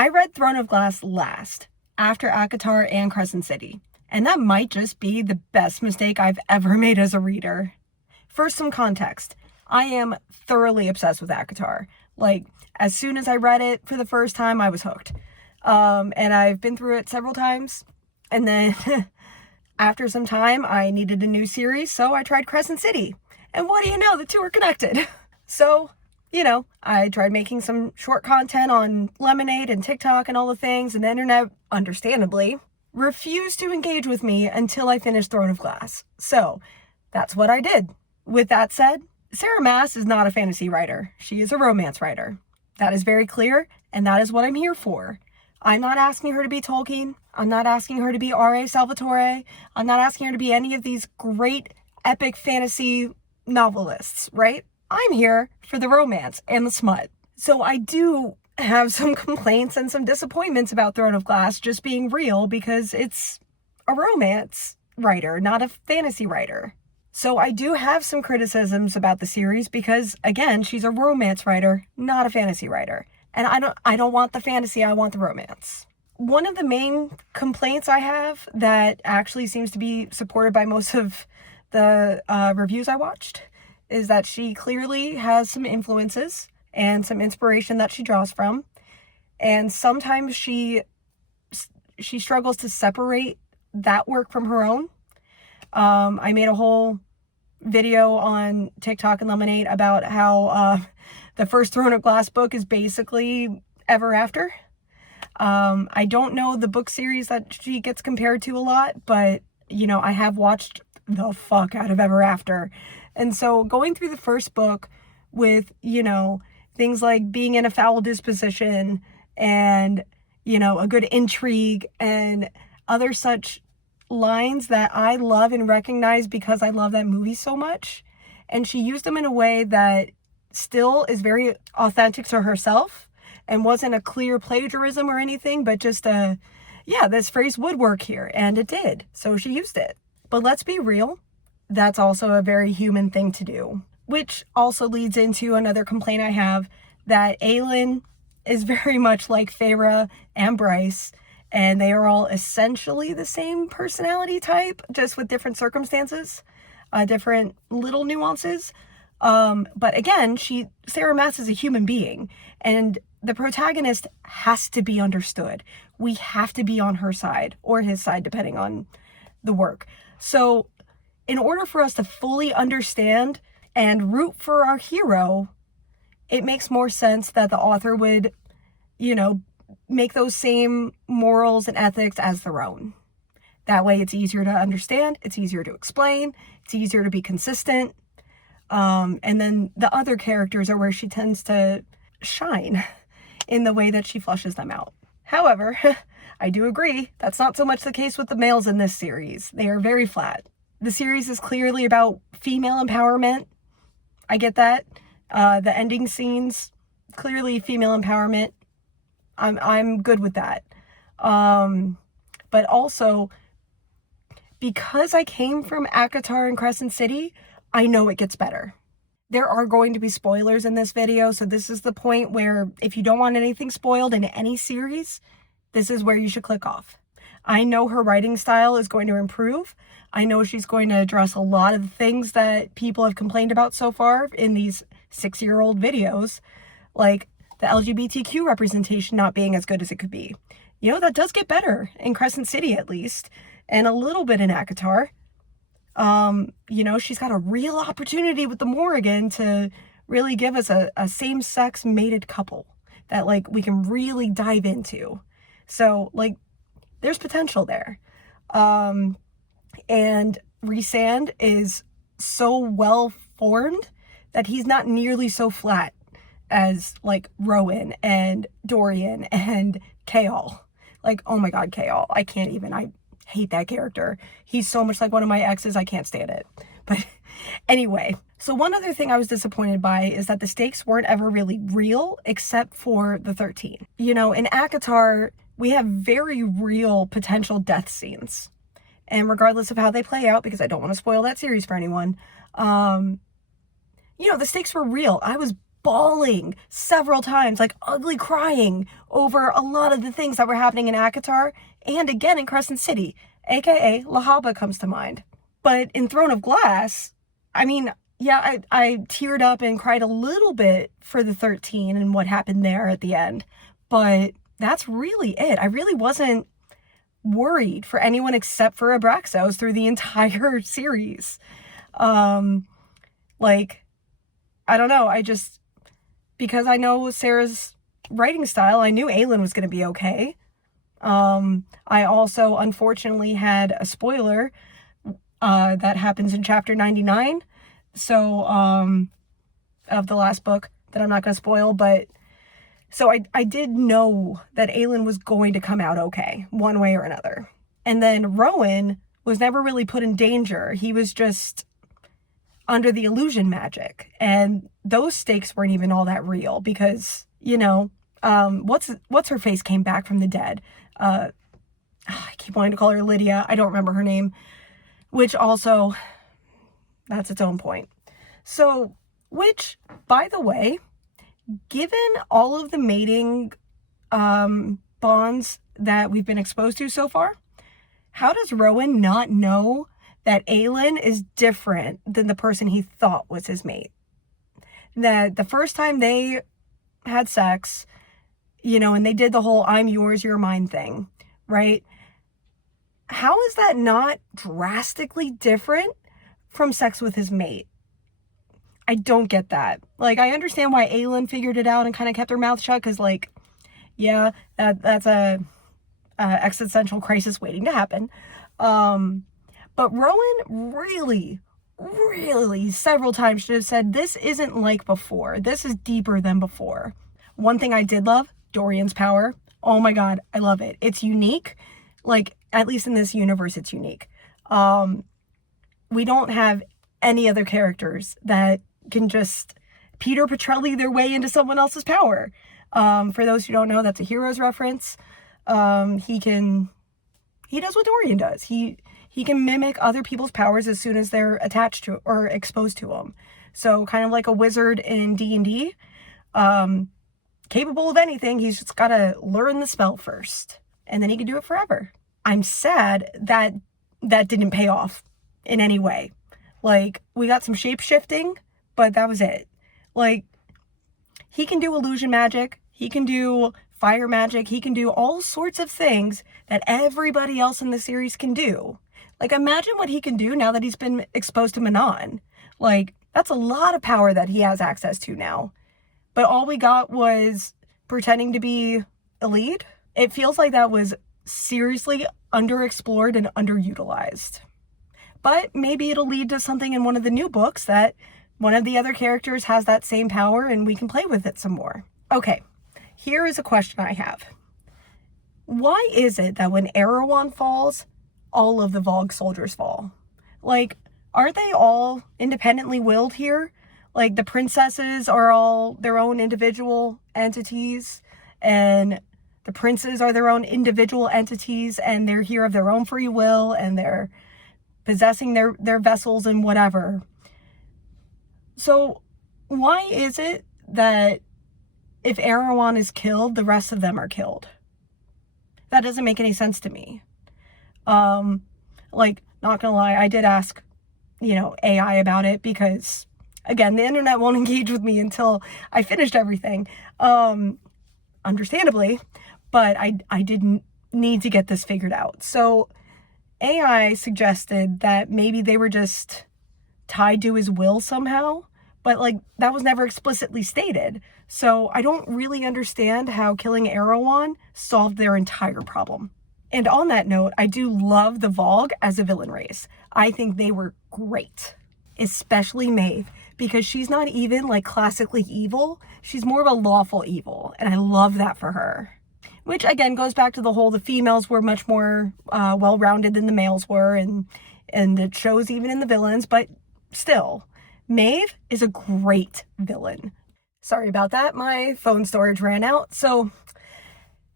I read Throne of Glass last, after ACOTAR and Crescent City, and that might just be the best mistake I've ever made as a reader. For some context, I am thoroughly obsessed with ACOTAR. Like, as soon as I read it for the first time, I was hooked. And I've been through it several times, and then after some time, I needed a new series, so I tried Crescent City. And what do you know, the two are connected. So, I tried making some short content on Lemonade and TikTok and all the things, and the internet, understandably, refused to engage with me until I finished Throne of Glass. So, that's what I did. With that said, Sarah Maas is not a fantasy writer. She is a romance writer. That is very clear, and that is what I'm here for. I'm not asking her to be Tolkien. I'm not asking her to be R.A. Salvatore. I'm not asking her to be any of these great epic fantasy novelists, right? I'm here for the romance and the smut. So I do have some complaints and some disappointments about Throne of Glass just being real, because it's a romance writer, not a fantasy writer. So I do have some criticisms about the series because, again, she's a romance writer, not a fantasy writer. And I don't want the fantasy, I want the romance. One of the main complaints I have that actually seems to be supported by most of the reviews I watched is that she clearly has some influences and some inspiration that she draws from. And sometimes she struggles to separate that work from her own. I made a whole video on TikTok and Lemonade about how the first Throne of Glass book is basically Ever After. I don't know the book series that she gets compared to a lot, but, I have watched the fuck out of Ever After. And so going through the first book with, things like being in a foul disposition and, a good intrigue and other such lines that I love and recognize because I love that movie so much. And she used them in a way that still is very authentic to herself and wasn't a clear plagiarism or anything, but just this phrase would work here, and it did. So she used it. But let's be real, that's also a very human thing to do. Which also leads into another complaint I have, that Aelin is very much like Feyre and Bryce, and they are all essentially the same personality type, just with different circumstances, different little nuances. But again, Sarah Maas is a human being, and the protagonist has to be understood. We have to be on her side, or his side, depending on the work. So in order for us to fully understand and root for our hero, it makes more sense that the author would, make those same morals and ethics as their own. That way it's easier to understand, it's easier to explain, it's easier to be consistent. And then the other characters are where she tends to shine in the way that she flushes them out. However, I do agree, that's not so much the case with the males in this series. They are very flat. The series is clearly about female empowerment. I get that. The ending scenes, clearly female empowerment. I'm good with that. But also, because I came from ACOTAR and Crescent City, I know it gets better. There are going to be spoilers in this video, so this is the point where if you don't want anything spoiled in any series, this is where you should click off. I know her writing style is going to improve. I know she's going to address a lot of the things that people have complained about so far in these 6-year-old videos, like the LGBTQ representation not being as good as it could be. That does get better in Crescent City, at least, and a little bit in ACOTAR. She's got a real opportunity with the Morrigan to really give us a same-sex mated couple that, we can really dive into. So, there's potential there. And Rhysand is so well formed that he's not nearly so flat as, Rowan and Dorian and Chaol. Oh my god, Chaol. I can't even. I hate that character. He's so much like one of my exes, I can't stand it. But anyway, so one other thing I was disappointed by is that the stakes weren't ever really real except for the 13. In ACOTAR, we have very real potential death scenes. And regardless of how they play out, because I don't want to spoil that series for anyone, the stakes were real. I was bawling several times, like ugly crying over a lot of the things that were happening in ACOTAR and again in Crescent City, aka Lahaba comes to mind. But in Throne of Glass, I mean, yeah, I teared up and cried a little bit for the 13 and what happened there at the end, but that's really it. I really wasn't worried for anyone except for Abraxos through the entire series. Like, I don't know, because I know Sarah's writing style, I knew Aelin was going to be okay. I also, unfortunately, had a spoiler that happens in chapter 99, so, of the last book that I'm not going to spoil, but, so I did know that Aelin was going to come out okay, one way or another. And then Rowan was never really put in danger. He was just under the illusion magic, and those stakes weren't even all that real because, you know, what's her face came back from the dead. I keep wanting to call her Lydia. I don't remember her name, which also, that's its own point. So, which, by the way, given all of the mating bonds that we've been exposed to so far, how does Rowan not know that Aelin is different than the person he thought was his mate? That the first time they had sex, you know, and they did the whole I'm yours, you're mine thing, right? How is that not drastically different from sex with his mate? I don't get that. Like, I understand why Aelin figured it out and kind of kept her mouth shut, because, like, yeah, that's a existential crisis waiting to happen. But Rowan really several times should have said, this isn't like before. This is deeper than before. One thing I did love, Dorian's power. Oh my God, I love it. It's unique. Like, at least in this universe, it's unique. We don't have any other characters that can just Peter Petrelli their way into someone else's power. For those who don't know, that's a Heroes reference. He does what Dorian does. He can mimic other people's powers as soon as they're attached to or exposed to them. So kind of like a wizard in D&D, capable of anything. He's just got to learn the spell first, and then he can do it forever. I'm sad that that didn't pay off in any way. Like, we got some shape shifting, but that was it. Like, he can do illusion magic. He can do fire magic. He can do all sorts of things that everybody else in the series can do. Like, imagine what he can do now that he's been exposed to Manon. Like, that's a lot of power that he has access to now. But all we got was pretending to be a lead. It feels like that was seriously underexplored and underutilized. But maybe it'll lead to something in one of the new books that one of the other characters has that same power and we can play with it some more. Okay, here is a question I have. Why is it that when Erawan falls, all of the Valg soldiers fall? Like, aren't they all independently willed here? Like, the princesses are all their own individual entities, and the princes are their own individual entities, and they're here of their own free will, and they're possessing their vessels and whatever. So why is it that if Erawan is killed, the rest of them are killed? That doesn't make any sense to me. Like, not gonna lie, I did ask, you know, AI about it because, again, the internet won't engage with me until I finished everything. Understandably, but I didn't need to get this figured out. So AI suggested that maybe they were just tied to his will somehow, but, like, that was never explicitly stated. So I don't really understand how killing Erawan solved their entire problem. And on that note, I do love the Valg as a villain race. I think they were great, especially Maeve, because she's not even, like, classically evil. She's more of a lawful evil, and I love that for her. Which, again, goes back to the whole, the females were much more well-rounded than the males were, and it shows even in the villains, but still, Maeve is a great villain. Sorry about that, my phone storage ran out, so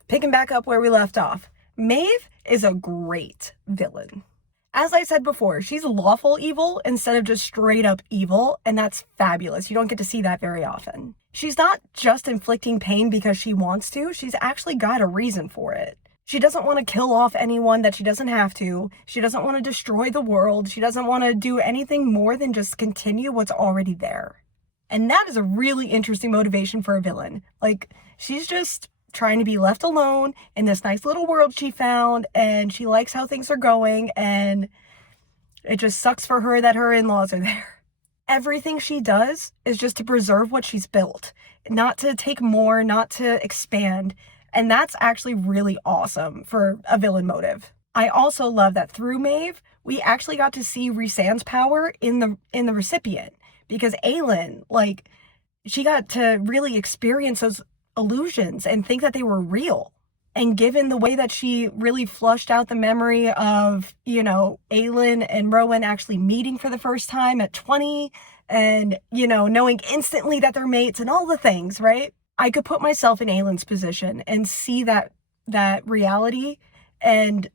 picking back up where we left off. Maeve is a great villain. As I said before, she's lawful evil instead of just straight up evil, and that's fabulous. You don't get to see that very often. She's not just inflicting pain because she wants to, she's actually got a reason for it. She doesn't want to kill off anyone that she doesn't have to. She doesn't want to destroy the world. She doesn't want to do anything more than just continue what's already there. And that is a really interesting motivation for a villain. Like, she's just trying to be left alone in this nice little world she found, and she likes how things are going, and it just sucks for her that her in-laws are there. Everything she does is just to preserve what she's built, not to take more, not to expand. And that's actually really awesome for a villain motive. I also love that through Maeve, we actually got to see Rhysand's power in the recipient. Because Aelin, like, she got to really experience those illusions and think that they were real. And given the way that she really flushed out the memory of, Aelin and Rowan actually meeting for the first time at 20 and, knowing instantly that they're mates and all the things, right? I could put myself in Aelin's position and see that reality and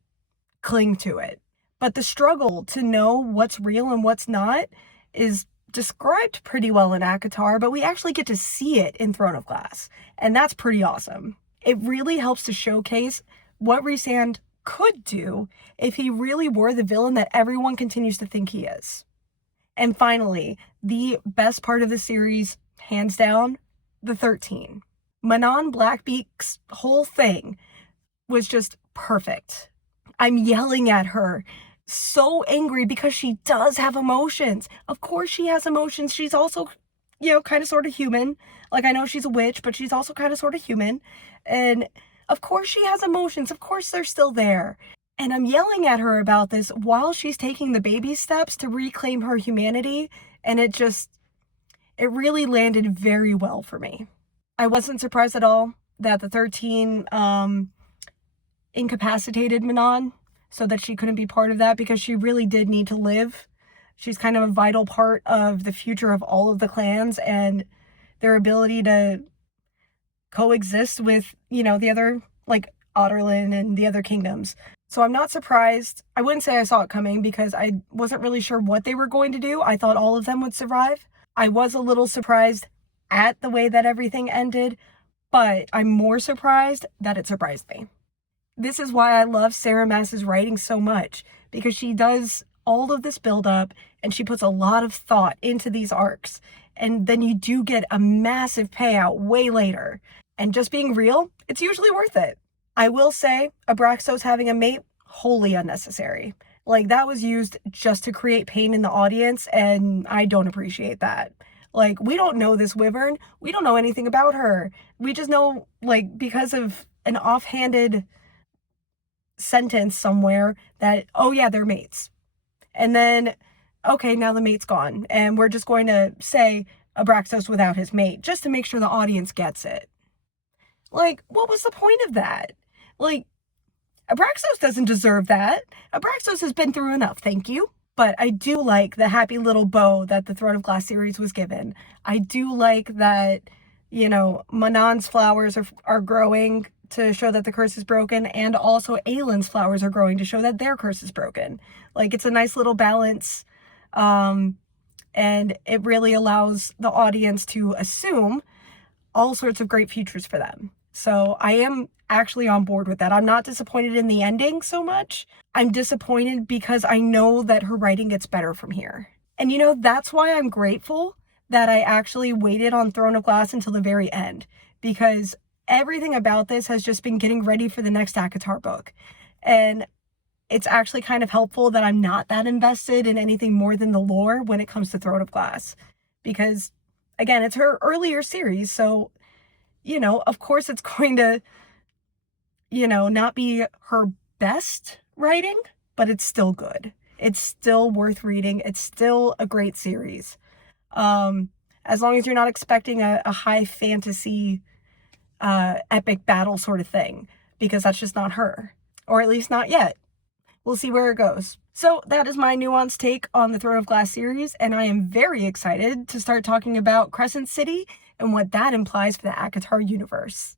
cling to it. But the struggle to know what's real and what's not is described pretty well in ACOTAR, but we actually get to see it in Throne of Glass. And that's pretty awesome. It really helps to showcase what Rhysand could do if he really were the villain that everyone continues to think he is. And finally, the best part of the series, hands down, the 13. Manon Blackbeak's whole thing was just perfect. I'm yelling at her, so angry because she does have emotions. Of course she has emotions. She's also, kind of sort of human. Like, I know she's a witch, but she's also kind of sort of human. And of course she has emotions. Of course they're still there. And I'm yelling at her about this while she's taking the baby steps to reclaim her humanity. And it really landed very well for me. I wasn't surprised at all that the 13 incapacitated Manon so that she couldn't be part of that, because she really did need to live. She's kind of a vital part of the future of all of the clans and their ability to coexist with, the other, like, Otterlin and the other kingdoms. So I'm not surprised. I wouldn't say I saw it coming because I wasn't really sure what they were going to do. I thought all of them would survive. I was a little surprised at the way that everything ended, but I'm more surprised that it surprised me. This is why I love Sarah Maas's writing so much, because she does all of this build-up and she puts a lot of thought into these arcs, and then you do get a massive payout way later. And just being real, it's usually worth it. I will say, Abraxos having a mate, wholly unnecessary. Like, that was used just to create pain in the audience, and I don't appreciate that. Like, we don't know this wyvern. We don't know anything about her. We just know, like, because of an offhanded sentence somewhere that, oh yeah, they're mates. And then, okay, now the mate's gone. And we're just going to say Abraxos without his mate, just to make sure the audience gets it. Like, what was the point of that? Like, Abraxos doesn't deserve that. Abraxos has been through enough, thank you. But I do like the happy little bow that the Throne of Glass series was given. I do like that, Manon's flowers are growing to show that the curse is broken, and also Aelin's flowers are growing to show that their curse is broken. Like, it's a nice little balance, and it really allows the audience to assume all sorts of great futures for them. So I am actually on board with that. I'm not disappointed in the ending so much. I'm disappointed because I know that her writing gets better from here. And that's why I'm grateful that I actually waited on Throne of Glass until the very end, because everything about this has just been getting ready for the next ACOTAR book. And it's actually kind of helpful that I'm not that invested in anything more than the lore when it comes to Throne of Glass. Because, again, it's her earlier series, so, of course it's going to, not be her best writing, but it's still good. It's still worth reading. It's still a great series. As long as you're not expecting a high fantasy epic battle sort of thing, because that's just not her, or at least not yet. We'll see where it goes. So that is my nuanced take on the Throne of Glass series, and I am very excited to start talking about Crescent City and what that implies for the ACOTAR universe.